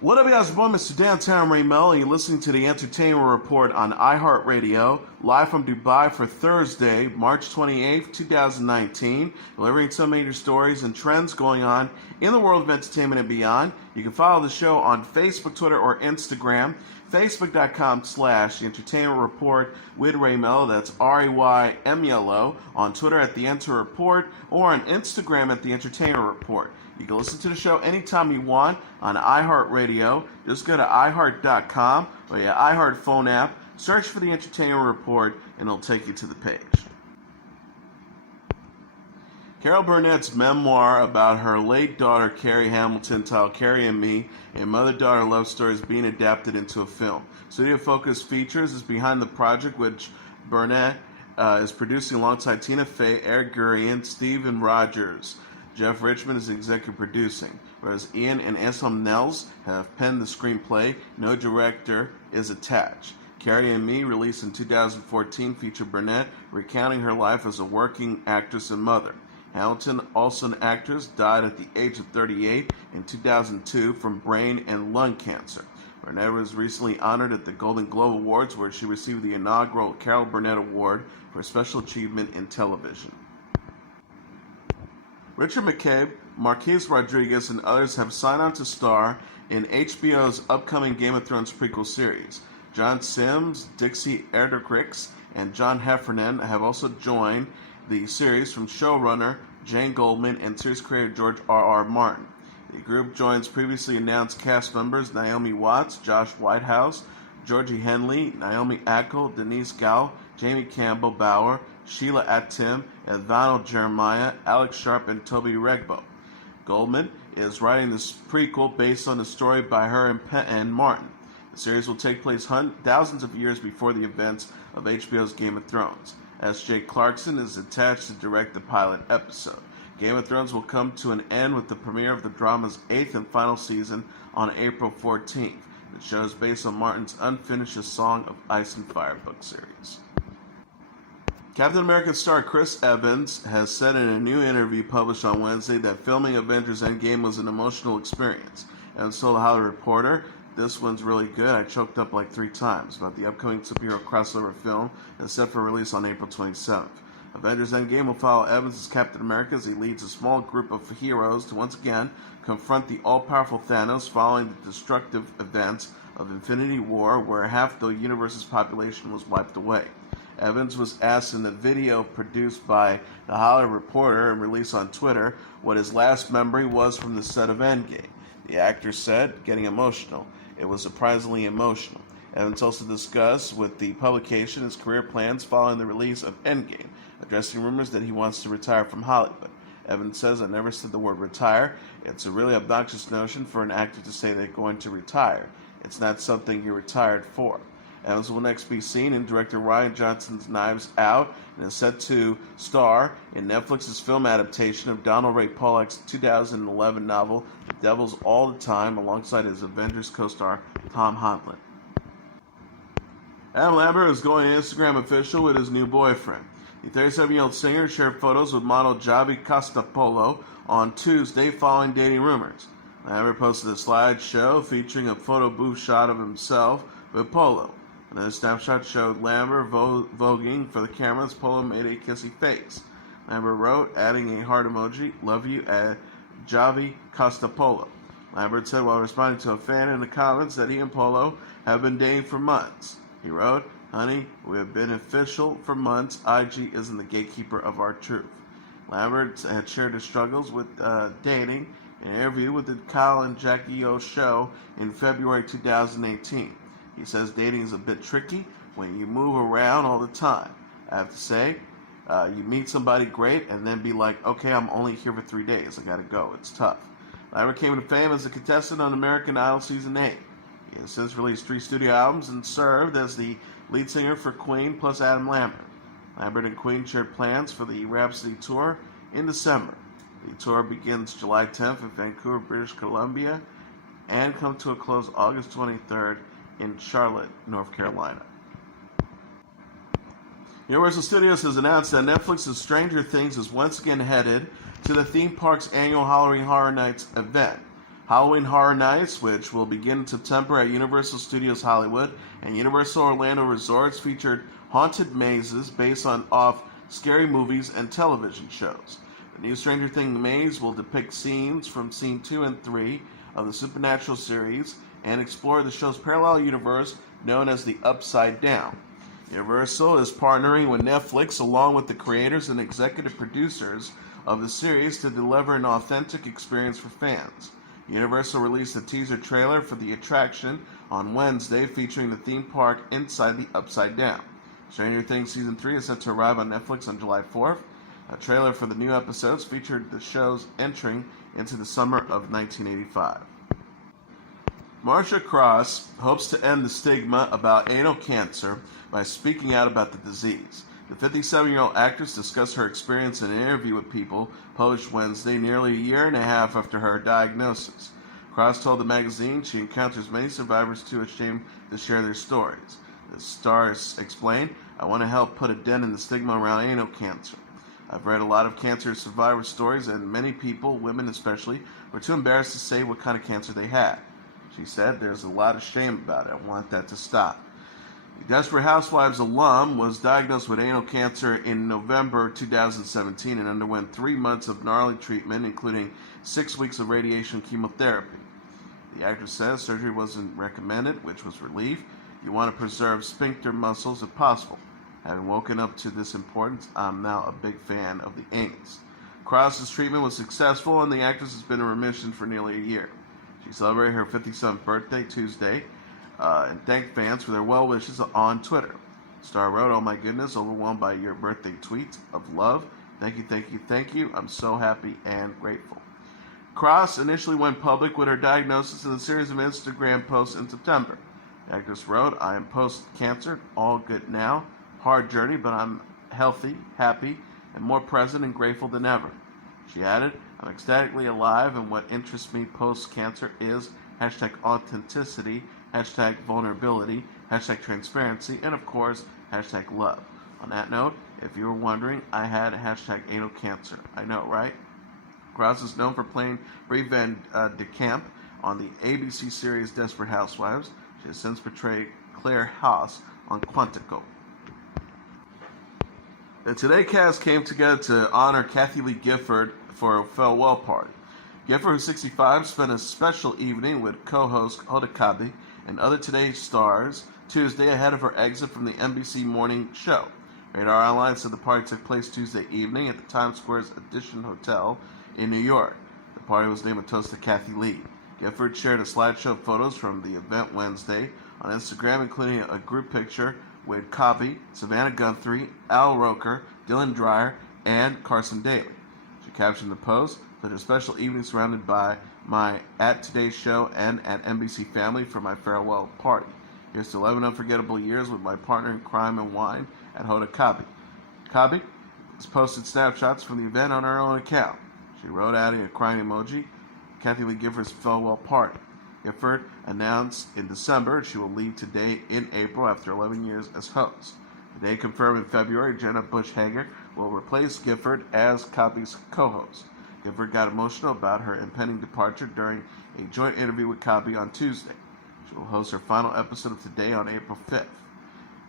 What up, guys? Boy, Mr. Downtown Ray Melo. You're listening to the Entertainment Report on iHeartRadio, live from Dubai for Thursday, March 28th, 2019, delivering some major stories and trends going on in the world of entertainment and beyond. You can follow the show on Facebook, Twitter, or Instagram. Facebook.com/The Entertainment Report with Ray Melo. That's RAYMELO. On Twitter at The Enter Report, or on Instagram at The Entertainment Report. You can listen to the show anytime you want on iHeartRadio. Just go to iHeart.com or your iHeart phone app, search for The Entertainment Report, and it'll take you to the page. Carol Burnett's memoir about her late daughter, Carrie Hamilton, titled Carrie and Me, a mother-daughter love story, is being adapted into a film. Studio Focus Features is behind the project, which Burnett is producing alongside Tina Fey, Eric Gurian, Steven Rogers. Jeff Richmond is executive producing, whereas Ian and Anselm Nels have penned the screenplay. No director is attached. Carrie and Me, released in 2014, featured Burnett recounting her life as a working actress and mother. Hamilton, also an actress, died at the age of 38 in 2002 from brain and lung cancer. Burnett was recently honored at the Golden Globe Awards, where she received the inaugural Carol Burnett Award for Special Achievement in Television. Richard McCabe, Marquise Rodriguez, and others have signed on to star in HBO's upcoming Game of Thrones prequel series. John Sims, Dixie Erdricks, and John Heffernan have also joined the series from showrunner Jane Goldman and series creator George R.R. Martin. The group joins previously announced cast members Naomi Watts, Josh Whitehouse, Georgie Henley, Naomi Ackel, Denise Gow, Jamie Campbell Bower, Sheila Atim, Edvano Jeremiah, Alex Sharp, and Toby Regbo. Goldman is writing this prequel based on the story by her and Martin. The series will take place thousands of years before the events of HBO's Game of Thrones. S.J. Clarkson is attached to direct the pilot episode. Game of Thrones will come to an end with the premiere of the drama's 8th and final season on April 14th. The show is based on Martin's unfinished A Song of Ice and Fire book series. Captain America star Chris Evans has said in a new interview published on Wednesday that filming Avengers Endgame was an emotional experience. Evans told The Hollywood Reporter, "This one's really good. I choked up like 3 times," about the upcoming superhero crossover film that's set for release on April 27th. Avengers Endgame will follow Evans as Captain America as he leads a small group of heroes to once again confront the all-powerful Thanos following the destructive events of Infinity War, where half the universe's population was wiped away. Evans was asked in the video produced by The Hollywood Reporter and released on Twitter what his last memory was from the set of Endgame. The actor said, "Getting emotional. It was surprisingly emotional." Evans also discussed with the publication his career plans following the release of Endgame, addressing rumors that he wants to retire from Hollywood. Evans says, "I never said the word retire. It's a really obnoxious notion for an actor to say they're going to retire. It's not something you're retired for." Evans will next be seen in director Rian Johnson's Knives Out and is set to star in Netflix's film adaptation of Donald Ray Pollock's 2011 novel The Devil's All the Time, alongside his Avengers co-star Tom Holland. Adam Lambert is going Instagram official with his new boyfriend. The 37-year-old singer shared photos with model Javi Costapolo on Tuesday following dating rumors. Lambert posted a slideshow featuring a photo booth shot of himself with Polo. Another snapshot showed Lambert voguing for the camera as Polo made a kissy face. Lambert wrote, adding a heart emoji, "Love you," at Javi Costapolo. Lambert said while responding to a fan in the comments that he and Polo have been dating for months. He wrote, "Honey, we have been official for months. IG isn't the gatekeeper of our truth." Lambert had shared his struggles with dating in an interview with the Kyle and Jackie O show in February 2018. He says dating is a bit tricky when you move around all the time. I have to say, you meet somebody great and then be like, "Okay, I'm only here for 3 days. I gotta go." It's tough. Lambert came to fame as a contestant on American Idol Season 8. He has since released 3 studio albums and served as the lead singer for Queen plus Adam Lambert. Lambert and Queen shared plans for the Rhapsody Tour in December. The tour begins July 10th in Vancouver, British Columbia, and comes to a close August 23rd in Charlotte, North Carolina. Universal Studios has announced that Netflix's Stranger Things is once again headed to the theme park's annual Halloween Horror Nights event. Halloween Horror Nights, which will begin in September at Universal Studios Hollywood and Universal Orlando Resorts, featured haunted mazes based off scary movies and television shows. The new Stranger Things maze will depict scenes from Scene 2 and 3 of the Supernatural series and explore the show's parallel universe known as the Upside Down. Universal is partnering with Netflix along with the creators and executive producers of the series to deliver an authentic experience for fans. Universal released a teaser trailer for the attraction on Wednesday featuring the theme park inside the Upside Down. Stranger Things Season 3 is set to arrive on Netflix on July 4th. A trailer for the new episodes featured the show's entering into the summer of 1985. Marcia Cross hopes to end the stigma about anal cancer by speaking out about the disease. The 57-year-old actress discussed her experience in an interview with People, published Wednesday, nearly a year and a half after her diagnosis. Cross told the magazine she encounters many survivors too ashamed to share their stories. The star explained, "I want to help put a dent in the stigma around anal cancer. I've read a lot of cancer survivor stories, and many people, women especially, were too embarrassed to say what kind of cancer they had." She said, "There's a lot of shame about it. I want that to stop." The Desperate Housewives alum was diagnosed with anal cancer in November 2017 and underwent 3 months of gnarly treatment, including 6 weeks of radiation chemotherapy. The actress says surgery wasn't recommended, which was relief. "You want to preserve sphincter muscles if possible. Having woken up to this importance, I'm now a big fan of the anus." Cross's treatment was successful, and the actress has been in remission for nearly a year. She celebrated her 57th birthday Tuesday and thanked fans for their well wishes on Twitter. Star wrote, "Oh my goodness, overwhelmed by your birthday tweets of love. Thank you, thank you, thank you. I'm so happy and grateful." Cross initially went public with her diagnosis in a series of Instagram posts in September. The actress wrote, "I am post-cancer, all good now. Hard journey, but I'm healthy, happy, and more present and grateful than ever." She added, "I'm ecstatically alive, and what interests me post-cancer is #authenticity, #vulnerability, #transparency, and of course, #love. On that note, if you were wondering, I had #anal cancer. I know, right?" Cross is known for playing Brie Van de Kamp on the ABC series Desperate Housewives. She has since portrayed Claire Haas on Quantico. The Today cast came together to honor Kathy Lee Gifford for a farewell party. Gifford, who's 65, spent a special evening with co-host Hoda Kotb and other Today stars Tuesday ahead of her exit from the NBC morning show. Radar Online said the party took place Tuesday evening at the Times Square's Edition Hotel in New York. The party was named a toast to Kathy Lee. Gifford shared a slideshow of photos from the event Wednesday on Instagram, including a group picture with Kotb, Savannah Guthrie, Al Roker, Dylan Dreyer, and Carson Daly. She captioned the post, "Such a special evening surrounded by my at Today show and at NBC family for my farewell party. Here's to 11 unforgettable years with my partner in crime and wine at Hoda Kotb." Kotb has posted snapshots from the event on her own account. She wrote, adding a crying emoji, Kathy Lee Gifford's farewell party. Gifford announced in December she will leave Today in April after 11 years as host. Today confirmed in February Jenna Bush Hager will replace Gifford as Kotb's co-host. Gifford got emotional about her impending departure during a joint interview with Kotb on Tuesday. She will host her final episode of Today on April 5th.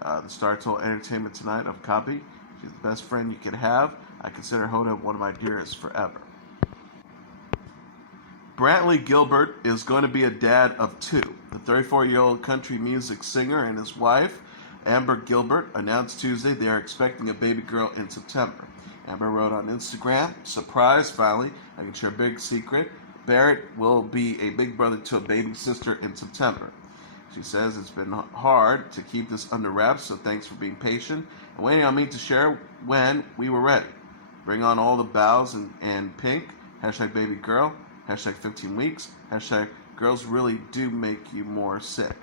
The star told Entertainment Tonight of Kotb, "She's the best friend you could have. I consider Hoda one of my dearest forever." Brantley Gilbert is going to be a dad of 2. The 34-year-old country music singer and his wife, Amber Gilbert, announced Tuesday they are expecting a baby girl in September. Amber wrote on Instagram, "Surprise, finally, I can share a big secret. Barrett will be a big brother to a baby sister in September." She says, "It's been hard to keep this under wraps, so thanks for being patient and waiting on me to share when we were ready. Bring on all the bows and pink, #baby girl, #15 weeks, #girls really do make you more sick."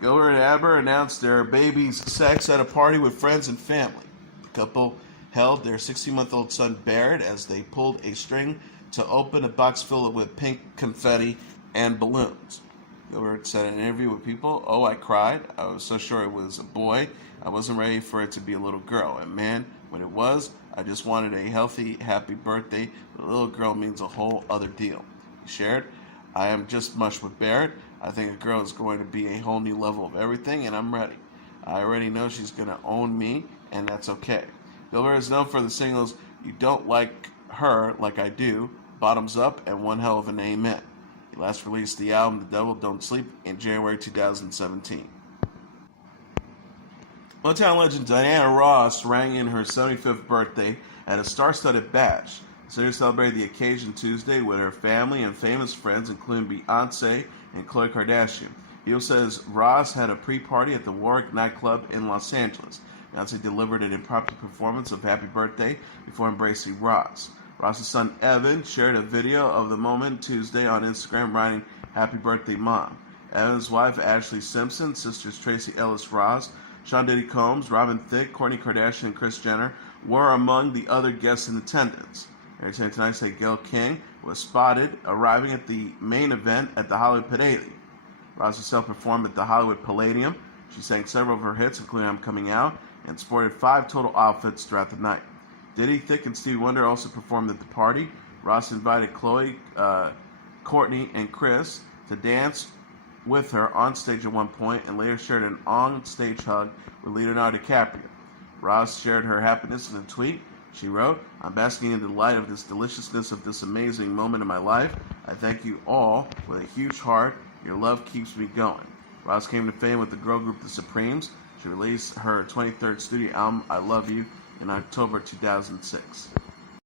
Gilbert and Amber announced their baby's sex at a party with friends and family. The couple held their 16-month-old son Barrett as they pulled a string to open a box filled with pink confetti and balloons. Gilbert said in an interview with People, "Oh, I cried. I was so sure it was a boy. I wasn't ready for it to be a little girl. And man, when it was, I just wanted a healthy, happy birthday. But a little girl means a whole other deal." He shared, I am just mush with Barrett. I think a girl is going to be a whole new level of everything, and I'm ready. I already know she's going to own me, and that's okay. Gilbert is known for the singles You Don't Like Her Like I Do, Bottoms Up, and One Hell of an Amen. He last released the album The Devil Don't Sleep in January 2017. Motown legend Diana Ross rang in her 75th birthday at a star-studded bash. The singer celebrated the occasion Tuesday with her family and famous friends, including Beyonce and Khloe Kardashian. Hill says Ross had a pre-party at the Warwick nightclub in Los Angeles. Beyonce delivered an impromptu performance of Happy Birthday before embracing Ross. Ross's son Evan shared a video of the moment Tuesday on Instagram, writing, "Happy Birthday, Mom." Evan's wife Ashley Simpson, sisters Tracy Ellis Ross, Sean Diddy Combs, Robin Thicke, Kourtney Kardashian, and Kris Jenner were among the other guests in attendance. Entertainment Tonight say Gayle King was spotted arriving at the main event at the Hollywood Palladium. Ross herself performed at the Hollywood Palladium. She sang several of her hits, including I'm Coming Out, and sported 5 total outfits throughout the night. Diddy, Thicke, and Stevie Wonder also performed at the party. Ross invited Khloe, Kourtney, and Kris to dance with her on stage at one point, and later shared an on-stage hug with Leonardo DiCaprio. Ross shared her happiness in a tweet. She wrote, "I'm basking in the light of this deliciousness of this amazing moment in my life. I thank you all with a huge heart. Your love keeps me going." Ross came to fame with the girl group The Supremes. She released her 23rd studio album, I Love You, in October 2006.